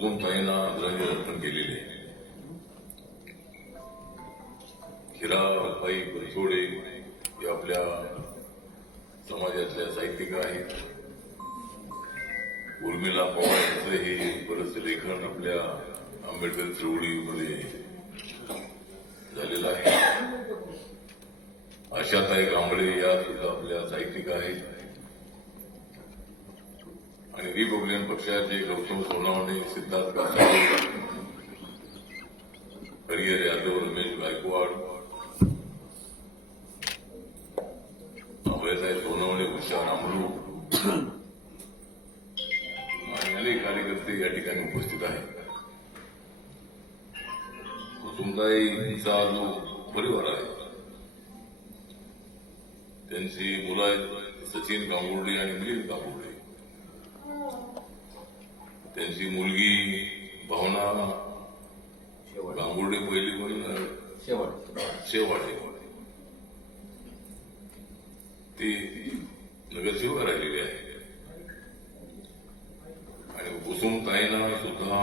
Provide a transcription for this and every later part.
कुसुमताईंना आदरांजली अर्पण केलेली आहे. हिराबाई बनसोडे हे आपल्या समाजातल्या साहित्यिक आहेत. उर्मिला पवार यांचं हे बरंच लेखन आपल्या आंबेडकर चळवळीमध्ये झालेलं आहे. आशाताई कांबळे या सुद्धा आपल्या साहित्यिक आहेत. आणि रिपब्लिकन पक्षाचे गौतम सोनावणे सिद्धार्थ कासारे हरिहर यादव रमेश गायकवाड अभयसाहेब सोनावणे उषा रामलू आणि अनेक कार्यकर्ते या ठिकाणी उपस्थित आहेत कुसुमताईचा जो परिवार आहे त्यांची मुलं आहेत सचिन गांगुर्डे आणि मिलिंद गांगुर्डे त्यांची मुलगी भावना गांगुर्डे पहिली पण शेवट. शेवाडे ती नगरसेवक राहिलेली आहे. आणि कुसुमताईंना सुद्धा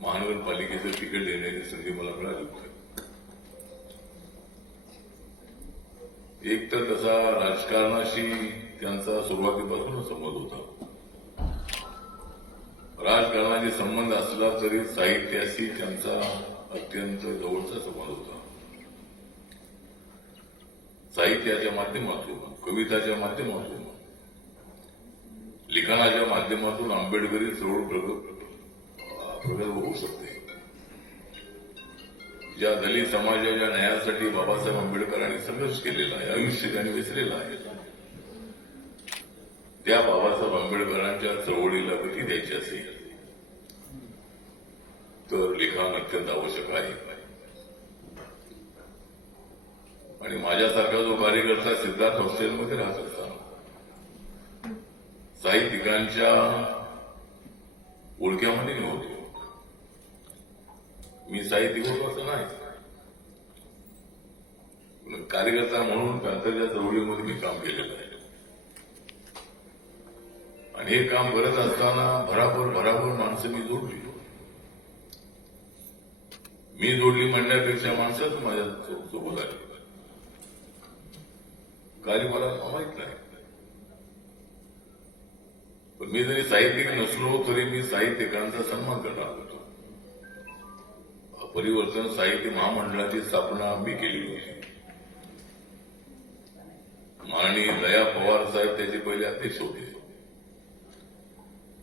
महानगरपालिकेचं तिकीट देण्याची संधी मला मिळाली एक तर तसा राजकारणाशी त्यांचा सुरुवातीपासूनच संबंध होता. राजकारणाशी संबंध असला तरी साहित्याशी त्यांचा अत्यंत जवळचा संबंध होता. साहित्याच्या माध्यमातून कविताच्या माध्यमातून लिखाणाच्या माध्यमातून आंबेडकरी चळवळ प्रग- प्रगल्भ होऊ शकते. ज्या दलित समाजाच्या न्यायासाठी बाबासाहेब आंबेडकरांनी संघर्ष केलेला आहे आयुष्य त्यांनी विसरलेला आहे त्या बाबासाहेब आंबेडकरांच्या चळवळीला गती द्यायची असेल. तर लिखाण अत्यंत आवश्यक आहे. आणि माझ्यासारखा जो कार्यकर्ता सिद्धार्थ हॉस्टेलमध्ये राहत असताना साहित्यिकांच्या ओळख्यामध्ये मी मी साहित्यिक होतो असं नाही. कार्यकर्ता म्हणून पॅन्थरच्या चळवळीमध्ये मी काम केलेलं आहे. आणि हे काम करत असताना भराभर भराभर माणसं मी जोडली. मी जोडली म्हणण्यापेक्षा माणसाच माझ्या सोबत आली. कार्य मला माहीत नाही. पण मी जरी साहित्यिक नसलो तरी मी साहित्यिकांचा सन्मान करणार होतो. परिवर्तन साहित्य महामंडळाची स्थापना मी केली होती. आणि दया पवार साहेब त्याचे पहिले अध्यक्ष होते.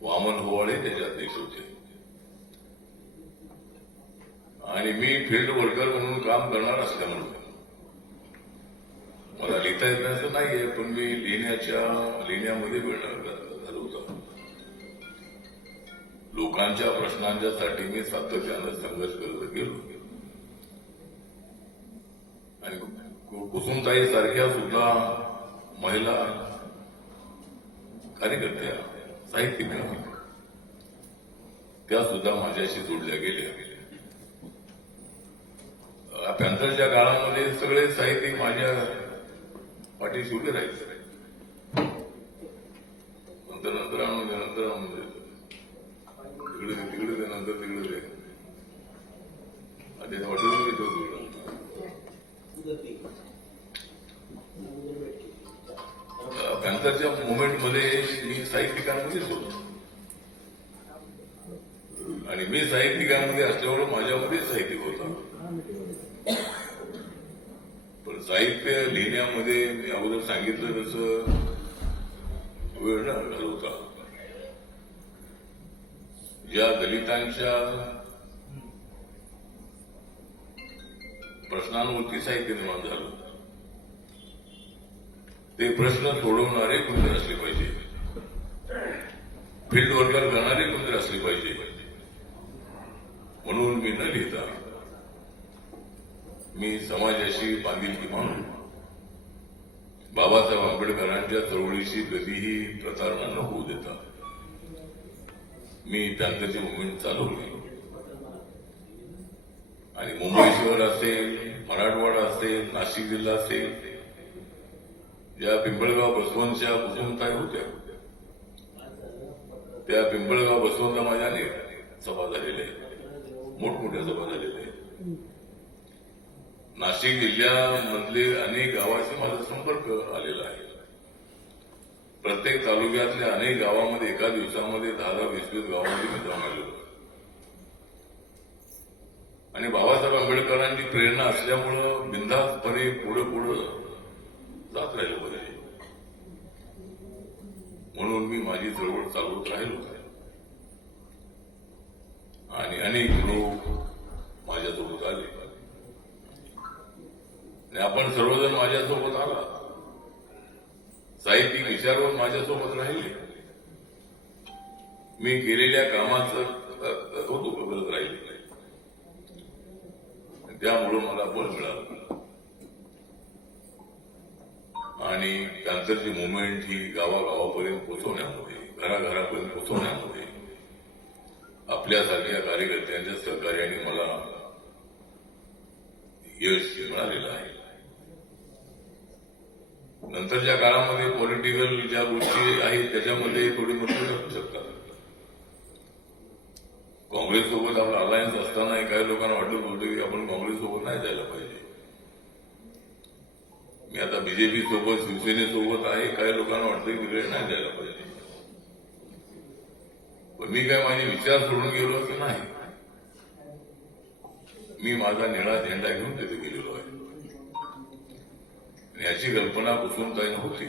वामन होवाळे त्याचे अध्यक्ष होते. आणि मी फील्ड वर्कर म्हणून काम करणार असल्यामुळे. मला लिहिता येत असं नाहीये पण मी लिहिण्याच्या लिहिण्यामध्ये वेळ घालवतो. लोकांच्या प्रश्नांच्यासाठी मी सातत्यानं संघर्ष करत गेलो. आणि कुसुमताई सारख्या सुद्धा महिला कार्यकर्त्या साहित्यिक त्या सुद्धा माझ्याशी जोडल्या गेल्या. अ, काळामध्ये सगळे साहित्यिक माझ्या पाठीशी उभे राहायचे. नंतर नंतर आणून नंतर आणून साहित्य लिहिण्यामध्ये मी अगोदर सांगितलं तसं वेळ न घालवता. ज्या दलितांच्या प्रश्नांवरती साहित्य निर्माण झालं ते प्रश्न सोडवणारे कोणतरी असले पाहिजे. फील्ड वर्कर करणारे कोणतरी असले पाहिजे. म्हणून मी न लिहिता मी समाजाशी बांधिलकी म्हणून. बाबासाहेब आंबेडकरांच्या चळवळीशी कधीही प्रतारणा न होऊ देता. मी पॅन्थरची मुवमेंट चालवली. आणि मुंबई शहर असेल मराठवाडा असेल नाशिक जिल्हा असेल या पिंपळगाव बसवंतच्या कुसुमताई होत्या. त्या पिंपळगाव बसवंत माझ्या अनेक सभा झालेल्या आहेत. मोठमोठ्या सभा झालेल्या आहेत. नाशिक जिल्ह्यामधले अनेक गावाशी माझा संपर्क आलेला आहे. प्रत्येक तालुक्यातल्या अनेक गावामध्ये एका दिवसामध्ये दहा दहा वीस वीस गावामध्ये मी जाऊन आलेलो आणि बाबासाहेब आंबेडकरांची प्रेरणा असल्यामुळं बिंदासपणे पुढे पुढे जात राहिलं पाहिजे म्हणून मी माझी चळवळ चालवत राहिलो आणि अनेक लोक माझ्यासोबत आले. आणि आपण सर्वजण माझ्यासोबत आला. साहित्यिक विचारवर माझ्यासोबत राहिले. मी केलेल्या कामाचं कौतुक करत राहिले त्यामुळं मला बळ मिळालं. आणि कॅन्सरची मुवमेंट ही गावागावापर्यंत पोहोचवण्यामध्ये घराघरापर्यंत पोहोचवण्यामध्ये आपल्यासारख्या कार्यकर्त्यांच्या सहकार्याने मला यश मिळालेलं आहे. नंतरच्या काळामध्ये पॉलिटिकल ज्या गोष्टी आहेत त्याच्यामध्ये थोडी मतभेद असू शकतात. काँग्रेससोबत आपला अलायन्स असताना काही लोकांना वाटत होतं की आपण काँग्रेससोबत नाही जायला पाहिजे. मी आता बीजेपी सोबत शिवसेनेसोबत आहे काही लोकांना वाटतं की तिकडे नाही जायला पाहिजे. पण मी काय माझे विचार सोडून गेलो असं नाही. मी माझा निळा झेंडा घेऊन तिथे गेलो याची कल्पना बसून काही नव्हती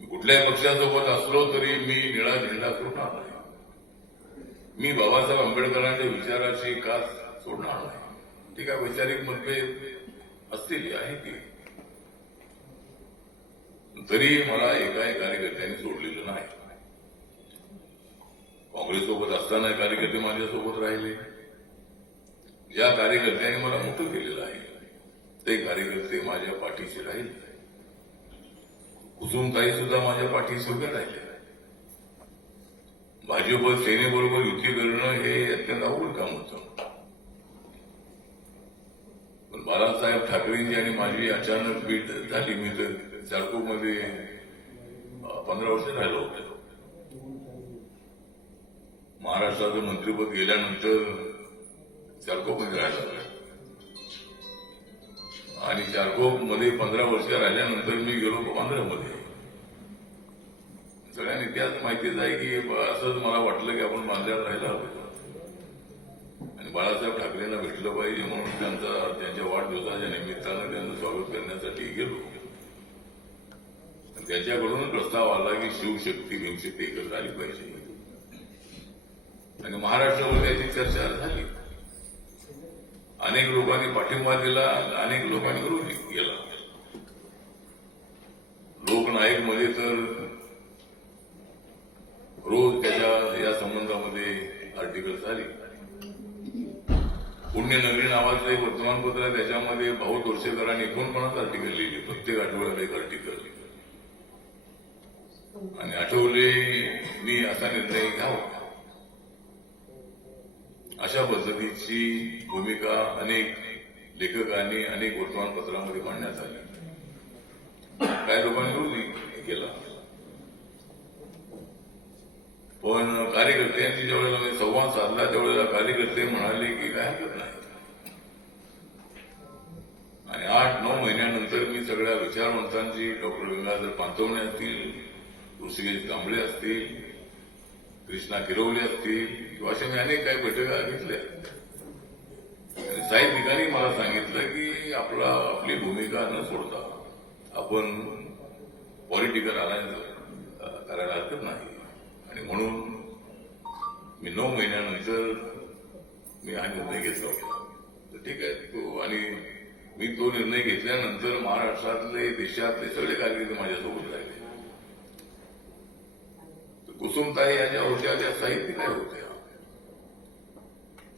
मी कुठल्याही पक्षासोबत असलो तरी मी निळा झेंडा सोडणार नाही. मी बाबासाहेब आंबेडकरांच्या विचाराची का सोडणार नाही. ते काय वैचारिक मतभेद असतील आहे ती तरी मला एकाही कार्यकर्त्यांनी सोडलेलं नाही. काँग्रेससोबत असताना कार्यकर्ते माझ्यासोबत राहिले. ज्या कार्यकर्त्यांनी मला मोठं केलेलं आहे. ते कार्यकर्ते माझ्या पाठीशी राहिले. कुसुमताई सुद्धा माझ्या पाठीशी उभ्या राहिले. भाजप सेनेबरोबर युती करणं हे अत्यंत अवघड काम होतं. पण बाळासाहेब ठाकरेंची आणि माझी अचानक भेट झाली मी तर चारकोमध्ये पंधरा वर्ष राहिलो होतो. महाराष्ट्राचं मंत्रिपद गेल्यानंतर चारकोमध्ये राहिला आणि चारकोपमध्ये पंधरा वर्ष राहिल्यानंतर मी गेलो आंध्रमध्ये सगळ्यांनी त्याच माहितीच आहे की असंच मला वाटलं की आपण मांजऱ्यात राहायला हवं आणि बाळासाहेब ठाकरेंना भेटलं पाहिजे म्हणून त्यांचा त्यांच्या वाढदिवसाच्या निमित्तानं त्यांचं स्वागत करण्यासाठी गेलो. त्यांच्याकडून प्रस्ताव आला की शिवशक्ती भीमशक्ती एकत्र आली पाहिजे. आणि महाराष्ट्रावर त्याची चर्चा झाली. अनेक लोकांनी पाठिंबा दिला अनेक लोकांनी विरोध केला. लोकनायकमध्ये तर रोज त्याच्या या संबंधामध्ये आर्टिकल आली पुण्यनगरी नावाचं एक वर्तमानपत्र आहे त्याच्यामध्ये भाऊ तोरसेकरांनी एकोणपन्नास आर्टिकल लिहिली प्रत्येक आठवड्याला एक आर्टिकल आणि आठवले मी असा निर्णय घ्यावा. अशा पद्धतीची भूमिका अनेक लेखकांनी अनेक वर्तमानपत्रामध्ये मांडण्यात आली. काही लोकांनी विरोध केला. पण कार्यकर्त्यांनी ज्यावेळेला म्हणजे संवाद साधला त्यावेळेला कार्यकर्ते म्हणाले की काय हरकत नाही. आणि आठ नऊ महिन्यानंतर मी सगळ्या विचारवंतांची डॉक्टर गंगाधर पांचवणे असतील ऋषिकेश कांबळे असतील कृष्णा किरवले असतील किंवा अशा मी अनेक काही बैठका घेतल्या. आणि साहित्यिकांनी मला सांगितलं की आपला आपली भूमिका न सोडता आपण पॉलिटिकल अलायन्स करायला हरकत नाही. आणि म्हणून मी नऊ महिन्यानंतर मी हा निर्णय घेतला होता. तर ठीक आहे तो आणि मी तो निर्णय घेतल्यानंतर महाराष्ट्रातले देशातले सगळे कार्यकर्ते माझ्यासोबत राहिले. तर कुसुमताई यांच्या होत्या त्या साहित्यिक काय होत्या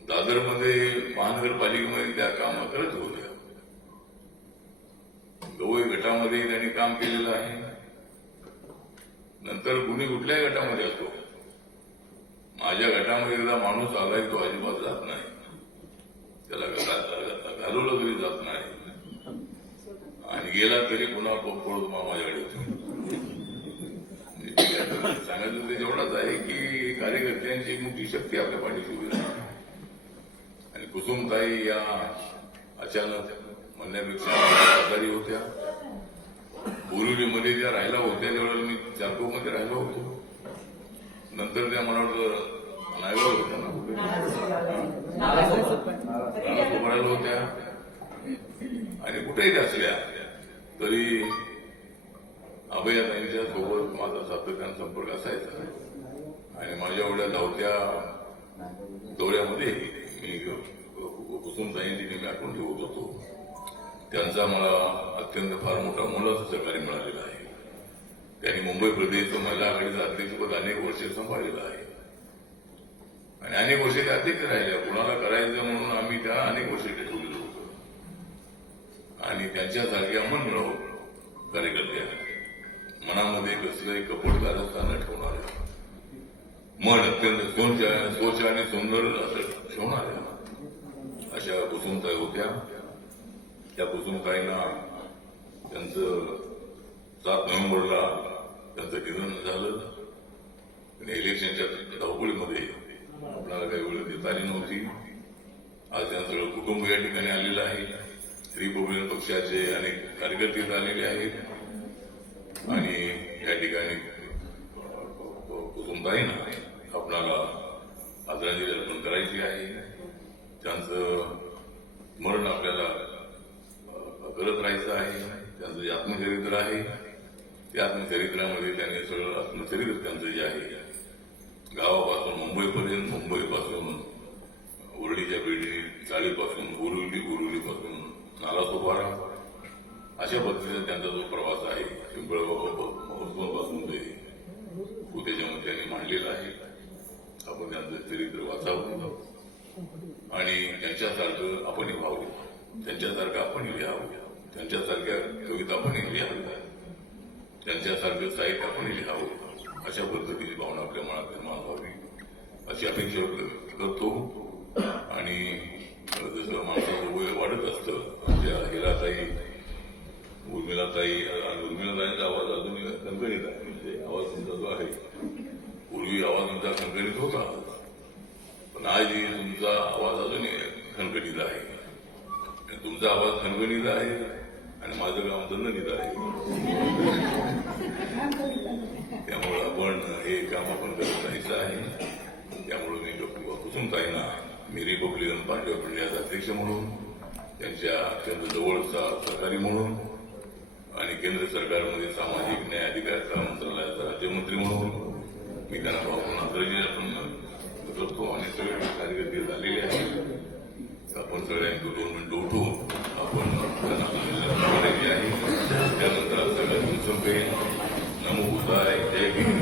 दादरमध्ये महानगरपालिकेमध्ये त्या काम करत होत्या. गवई गटामध्ये त्यांनी काम केलेलं आहे. नंतर कुणी कुठल्याही गटामध्ये असतो माझ्या गटामध्ये एकदा माणूस आलाय तो अजिबात जात नाही. त्याला गटात घालवलं तरी जात नाही. आणि गेला तरी पुन्हा पळतो माझ्याकडे येतो. सांगायचं ते जेवढाच आहे की कार्यकर्त्यांची एक मोठी शक्ती आपल्या पाठीशी उभी राहते. कुसुमताई या अचानक म्हणण्यापेक्षा आजारी होत्या. बोरिवलीमध्ये ज्या राहिल्या होत्या त्यावेळेला मी चारकोमध्ये राहिलो होतो. नंतर त्या मला वाटतं नायगाव होत्या ना? कुठे? राणासोपाऱ्याला होत्या. आणि कुठेही असल्या तरी अभयताईंच्या सोबत माझा सातत्यानं संपर्क असायचा. आणि माझ्या एवढ्या धावत्या दौऱ्यामध्ये मी कुसुमताईंची मी आठवण ठेवत होतो त्यांचा मला अत्यंत फार मोठा मोलाचं सहकार्य मिळालेला आहे. त्यांनी मुंबई प्रदेशचं महिला आघाडीचं अध्यक्षपद अनेक वर्षे सांभाळलेलं आहे. आणि अनेक वर्षे ते अध्यक्ष राहिल्या कुणाला करायचं म्हणून आम्ही त्या अनेक वर्षे ठेवलेलं होतं. आणि त्यांच्यासारखे अमन मिळव कार्यकर्त्या मनामध्ये कसलंही कपट कारस्थान ठेवणार. मन अत्यंत स्वच्छ आणि सुंदर असं ठेवणार अशा होत्या त्या कुसुमताईंना त्यांचं सात नोव्हेंबरला त्यांचं निधन झालं आणि इलेक्शनच्या धावपळीमध्ये आपल्याला काही वेळ देता आली नव्हती आज त्यांचं सगळं कुटुंब या ठिकाणी आलेलं आहे रिपब्लिकन पक्षाचे अनेक कार्यकर्ते आलेले आहेत आणि या ठिकाणी कुटुंबाईना आपणाला आदरांजली अर्पण करायची आहे त्यांचं मरण आपल्याला करत राहायचं आहे. त्यांचं जे आत्मचरित्र आहे त्या आत्मचरित्रामध्ये त्यांनी सगळं आत्मचरित्र त्यांचं जे आहे गावापासून मुंबईपर्यंत मुंबईपासून उरडीच्या पिढी चाळीपासून बोरिवली बोरिवलीपासून नालासोपारा अशा पद्धतीने त्यांचा जो प्रवास आहे पिंपळगावपासून ते त्याच्यामध्ये त्यांनी मांडलेला आहे. आपण त्यांचं चरित्र वाचावं. आणि त्यांच्यासारखं आपण व्हावं. त्यांच्यासारखं आपण लिहावं. त्यांच्यासारख्या कविता आपण लिहाव्या त्यांच्यासारखं साहित्य आपण लिहावं. अशा पद्धतीची भावना आपल्या मनात निर्माण व्हावी. अशी अपेक्षा करतो. आणि जसं माणसाचं वय वाढत असतं आमच्या हिराताई उर्मिलाताई उर्मिलाताईंचा आवाज अजूनही त्यांच्या अत्यंत जवळचा सहकारी म्हणून आणि केंद्र सरकारमध्ये सामाजिक न्याय अधिकाराचा मंत्रालयाचा राज्यमंत्री म्हणून मी त्यांना भावून आपण करतो आणि सगळे कार्यकर्ते झालेले आहेत. आपण सगळ्यांनी दोन मिनिटं आपण त्यांना आहे त्यानंतर सगळ्यांनी नमो उताय जय हिंद.